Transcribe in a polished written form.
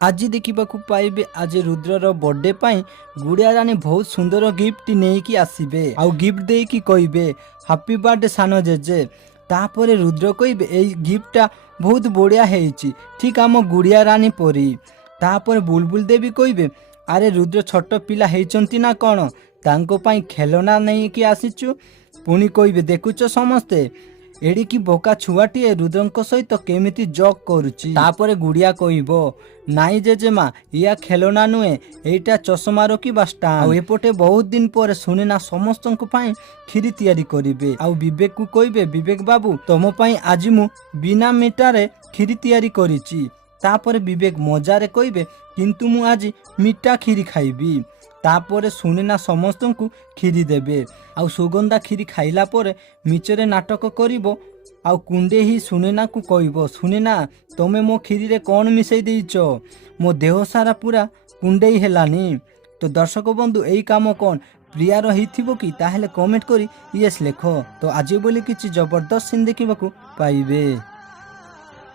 ଆଜି ଦେଖିବାକୁ ପାଇବେ ଆଜି ରୁଦ୍ରର ବର୍ଥଡେ ପାଇଁ ଗୁଡିଆ ରାଣୀ ବହୁତ ସୁନ୍ଦର ଗିଫ୍ଟ ନେଇକି ଆସିବେ ଆଉ ଗିଫ୍ଟ ଦେଇକି କହିବେ ହାପି ବାର୍ଥଡେ ସାନ ଜେଜେ। ତାପରେ ରୁଦ୍ର କହିବେ ଏଇ ଗିଫ୍ଟଟା ବହୁତ ବଢିଆ ହେଇଛି, ଠିକ ଆମ ଗୁଡିଆ ରାଣୀ ପରି। ତାପରେ ବୁଲବୁଲ ଦେବୀ କହିବେ ଆରେ ରୁଦ୍ର ଛୋଟ ପିଲା ହେଇଛନ୍ତି ନା କ'ଣ, ତାଙ୍କ ପାଇଁ ଖେଳନା ନେଇକି ଆସିଛୁ। ପୁଣି କହିବେ ଦେଖୁଛ ସମସ୍ତେ ଏଡ଼ିକି ବୋକା ଛୁଆଟିଏ ରୁଦ୍ରଙ୍କ ସହିତ କେମିତି ଜକ୍ କରୁଛି। ତାପରେ ଗୁଡିଆ କହିବ ନାଇଁ ଜେଜେମା, ଇଆ ଖେଳନା ନୁହେଁ, ଏଇଟା ଚଷମା ରଖିବା ଷ୍ଟାଣ୍ଡ। ଆଉ ଏପଟେ ବହୁତ ଦିନ ପରେ ସୁନେନା ସମସ୍ତଙ୍କ ପାଇଁ କ୍ଷୀରି ତିଆରି କରିବେ ଆଉ ବିବେକକୁ କହିବେ ବିବେକ ବାବୁ ତମ ପାଇଁ ଆଜି ମୁଁ ବିନା ମିଠାରେ କ୍ଷୀରି ତିଆରି କରିଛି। ତାପରେ ବିବେକ ମଜାରେ କହିବେ କିନ୍ତୁ ମୁଁ ଆଜି ମିଠା କ୍ଷୀରି ଖାଇବି। ତାପରେ ସୁନେନା ସମସ୍ତଙ୍କୁ କ୍ଷୀରି ଦେବେ ଆଉ ସୁଗନ୍ଧା କ୍ଷୀରି ଖାଇଲା ପରେ ମିଛରେ ନାଟକ କରିବ ଆଉ କୁଣ୍ଡେଇ ସୁନେନାକୁ କହିବ ସୁନେନା ତମେ ମୋ କ୍ଷୀରିରେ କ'ଣ ମିଶାଇ ଦେଇଛ, ମୋ ଦେହ ସାରା ପୁରା କୁଣ୍ଡେଇ ହେଲାନି। ତ ଦର୍ଶକ ବନ୍ଧୁ ଏଇ କାମ କ'ଣ ପ୍ରିୟାର ହେଇଥିବ କି? ତାହେଲେ କମେଣ୍ଟ କରି ୟେସ୍ ଲେଖ। ତ ଆଜି ବୋଲି କିଛି ଜବରଦସ୍ତ ସିନ୍ ଦେଖିବାକୁ ପାଇବେ।